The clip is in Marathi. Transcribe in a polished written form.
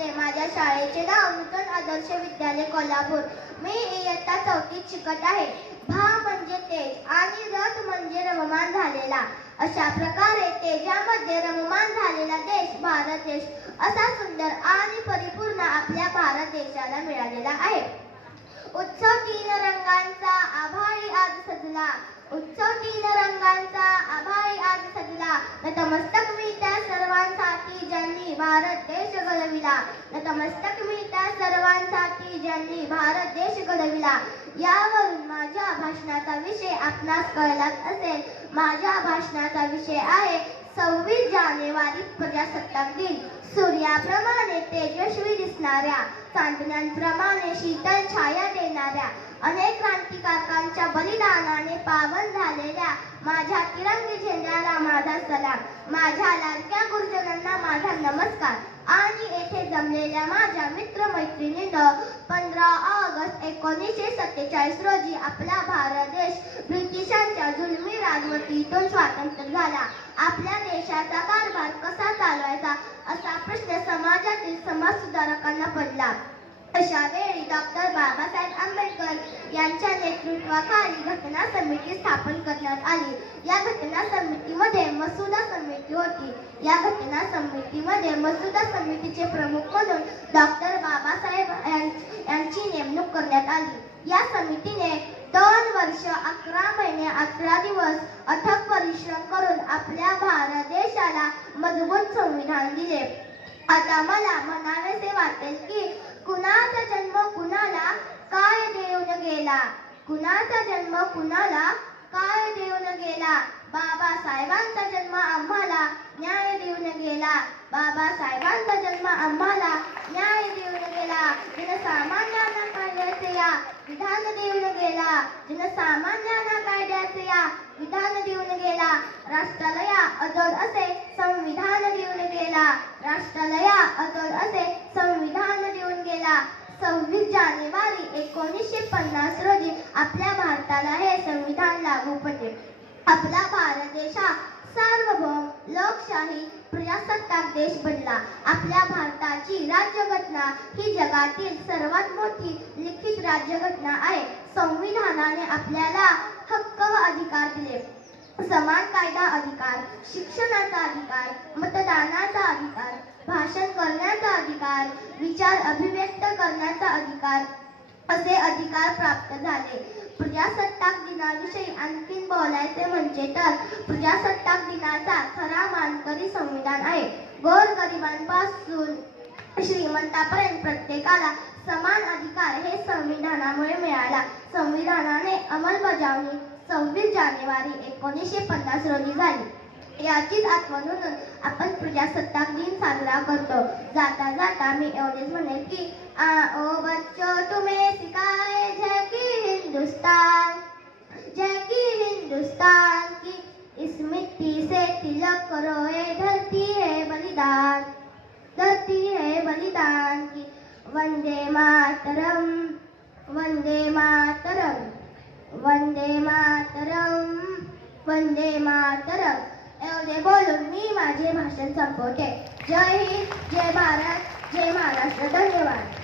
फुले. माझ्या शाळेचे नाव नूतन आदर्श विद्यालय कोल्हापूर. मी इयत्ता 4थीत शिकत आहे. भा म्हणजे तेज आणि रथ म्हणजे रममान झालेला. अशा प्रकारे तेजामध्ये रममान झालेला देश भारत देश असा सुंदर आणि परिपूर्ण आपल्या भारत देशाला मिळालेला आहे. उत्सव तीन रंगांचा आभाळी आज सजला. उत्सव तीन रंगांचा आभाळी आज सजला. नतमस्तक मी त्या सर्वांसाठी ज्यांनी भारत देश घडविला. नतमस्तक मी त्या सर्वांसाठी ज्यांनी भारत देश घडविला. यावरून माझ्या भाषणाचा विषय आपणास कळलाच असेल. माझ्या भाषणाचा विषय आहे 26 जानेवारी प्रजासत्ताक दिन. सूर्याप्रमाणे तेजस्वी दिसणाऱ्या, चांदण्याप्रमाणे शीतल छाया देणाऱ्या, अनेक क्रांतिकारकांच्या बलिदानाने पावन झालेल्या माझ्या तिरंगी झेंड्याला माझा सलाम. माझ्या लाडक्या गुरुजनांना माझा नमस्कार. आणि येथे जमलेल्या माझ्या मित्रमैत्रिणींनो, 15 ऑगस्ट 1947 रोजी आपला भारत देश ब्रिटिशांच्या जुलमी राजवटीतून स्वतंत्र झाला. आपल्या देशाचा कारभार कसा चालवायचा असा प्रश्न समाजातील समाजसुधारकांना पडला. अशा वेळी डॉक्टर बाबासाहेब आंबेडकर यांच्या नेतृत्वाखाली घटना समिती स्थापन करण्यात आली. या घटना समितीमध्ये मसुदा समिती होती. या घटना समितीमध्ये मसुदा समितीचे प्रमुख म्हणून डॉक्टर बाबासाहेब यांची नेमणूक करण्यात आली. या समितीने 2 वर्ष 11 महिने 11 दिवस अथक परिश्रम करून आपल्या भारत देशाला मजबूत संविधान दिले. आता मला म्हणावेसे वाटेल की कुणाचा जन्म कुणाला काय देऊन गेला. कुणाचा जन्म कुणाला काय देऊन गेला. बाबासाहेबांचा जन्म आम्हाला न्याय देऊन गेला. बाबासाहेबांचा जन्म आम्हाला न्याय देऊन गेला. जनसामान्यांना कायद्याचे या विधान देऊन गेला. जनसामान्यांना कायद्याचे या विधान देऊन गेला. राष्ट्राला अजोड असे संविधान देऊन गेला. राष्ट्राला अजोड असे संविधान देऊन गेला. 26 जानेवारी 1950 रोजी आपल्या भारताला हे संविधान लागू पडले. आपला भारत देश हा सार्वभौम लोकशाही प्रजासत्ताक देश बनला. आपल्या भारताची राज्यघटना ही जगातील सर्वात मोठी लिखित राज्यघटना आहे. संविधानाने आपल्याला हक्क व अधिकार दिले. समान कायदा अधिकार, शिक्षणाचा अधिकार, मतदानाचा अधिकार, भाषण करण्याचा अधिकार, विचार अभिव्यक्त करण्याचा अधिकार असे अधिकार प्राप्त झाले. प्रजासत्ताक दिनाविषयी आणखी बोलायचे म्हणजे तर प्रजासत्ताक दिनाचा खरा मानकरी संविधान आहे. गोरगरिबांपासून श्रीमंतापर्यंत प्रत्येकाला समान अधिकार हे संविधानामुळे मिळाला. संविधानाने अंमलबजावणी 26 जानेवारी 1950 रोजी झाली. याचीच आठवण म्हणून आपण प्रजासत्ताक दिन साजरा करतो. जाता जाता मी एवढेच म्हणेन की आओ बच्चों तुम्हें सिखाए जय की हिंदुस्तान, जय की हिंदुस्तान की इस मिट्टी से तिलक करो ये धरती है बलिदान, धरती है बलिदान की. वंदे मातरम, वंदे मातरम, वंदे मातरम, वंदे मातरम. एवढे बोलून मी माझे भाषण संपवते. जय हिंद, जय भारत, जय महाराष्ट्र. धन्यवाद.